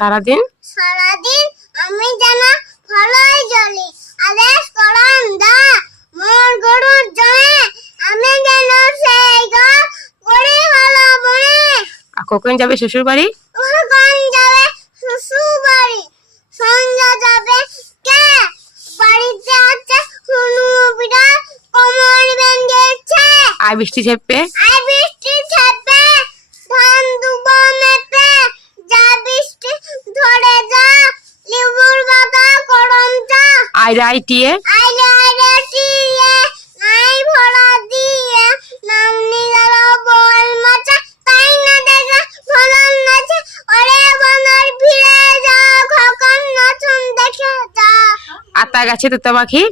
সারাদিন সারাদিন আমি যেন ফলই জ্বলি আদেশ করান দা মোর গরুর জয়ে আমি যেন সেই ঘর করি হলো বনে। আর কখন যাবে শ্বশুর বাড়ি? কখন যাবে শ্বশুর বাড়ি? সন্ধ্যা যাবে কে? বাড়িতে আছে হুনু বিড়াল কোমর বেঁধেছে। আর বৃষ্টি ঝেপে আর বৃষ্টি ঝেপে ধান দুবা মেপে যা বৃষ্টি ধরে যা লেবুর বাগা করম চা। আইরে আইটিয়ে আইরে আইরে টিয়ে নাই ভরা দিয়ে নাম নিগেল বল মাছা তাই না দেখে ফলন নাচে ওরে বনর ভিড়ে যা খকন নতুন দেখে যা। আতা গাছে তোতা পাখি